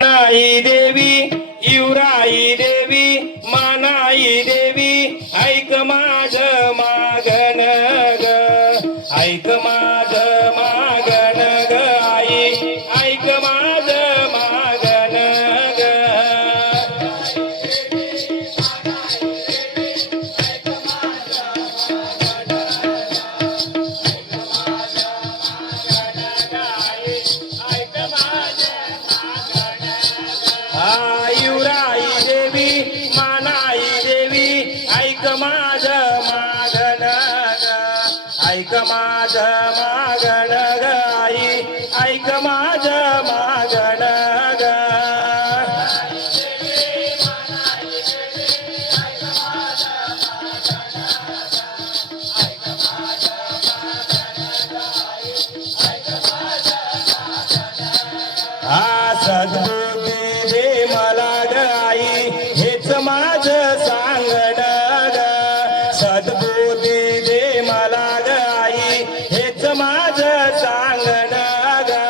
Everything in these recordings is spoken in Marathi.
मानाई देवी युराई देवी मानाई देवी ऐक माझ मागन ग ऐक माझ मागन ग आई ऐक माझ मागन ग युराई देवी मानाई देवी ऐक माझ मागन ग ऐक माझ मागन ग आई ऐक माझ मागन ग सद्बुद्धी दे मला ग आई हेच माझ सांगण ग सद्बुद्धी दे मला ग आई हेच माझ सांगण ग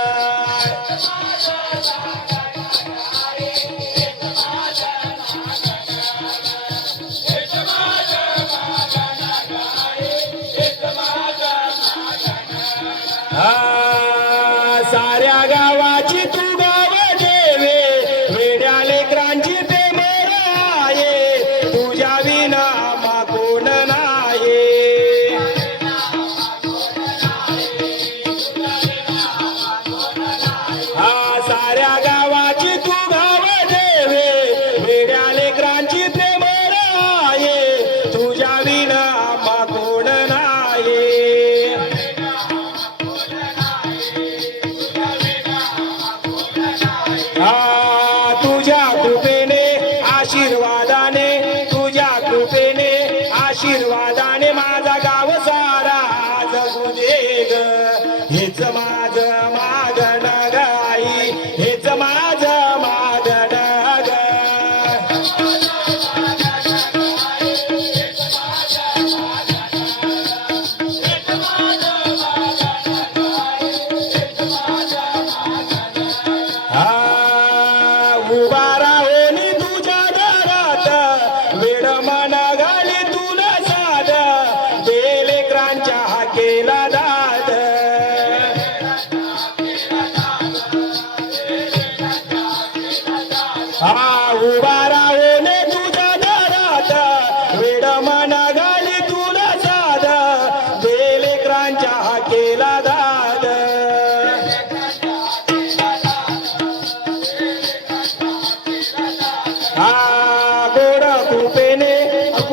साऱ्या गावाची तू गाव देवे वेड्या लेकरांची प्रेम आहे तुझ्या विना आम्हा कोण नाही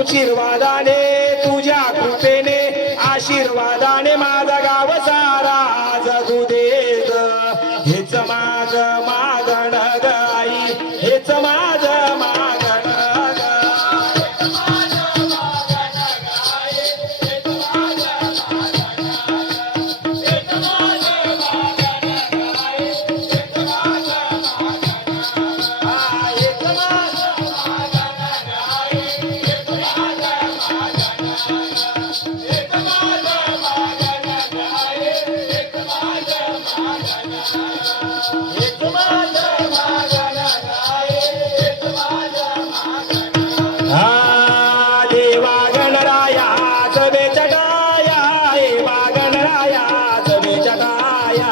आशीर्वादाने तुझ्या कृपेने आशीर्वादाने माझा गाव सारा जगू दे ग. हेच माझ मागण ग आई, हेच माझ मागण ग. देवा गणरायाच बेचटाया, देवा गणरायाच बेचटाया.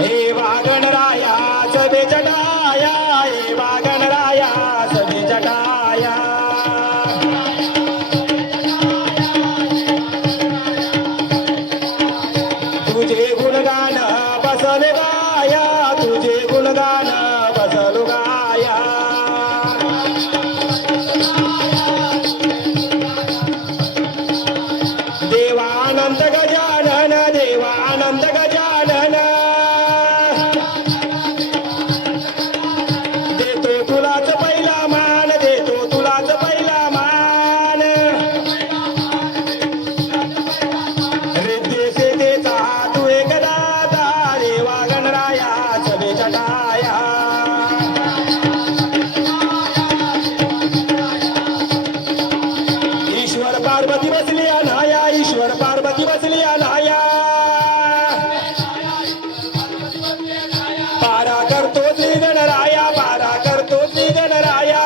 देवा गणरायाच बेचटाया, देवा गणरायाच बेचटाया. तुझे गुणगान बसल गाया, तुझे गुणगान बसल गाया. देवानंद गजानन, देवानंद गजानन, देतो तुलाच पहिला मान, देतो तुलाच पहिला मान. रिद्धी सिद्धीचा तू एक दाता, देवा गणरायाच बेचटाया. ईश्वर पार्वती बसली अनाया, ईश्वर पार्वती बसली अनाया. पारा करतो श्री गणराया, पारा करतो श्री गणराया.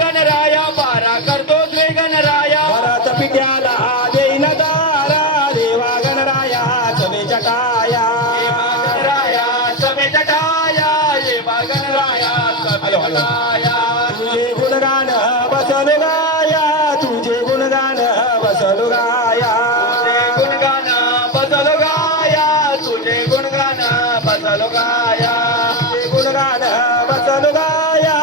गणराया पारा करतो श्री गणराया. भरत पिट्याला देईन दारा, देवा गणरायाच बेचटाया. गणराया सभे जटाया, देवा गणराया सभे जटाया. तुझे गुणगान बसल गाया, तुझे गुणगान बसल गाया. गुणगान बदल गाया, तुझे गुणगान बदल गाया. गुणगान बसल गाया,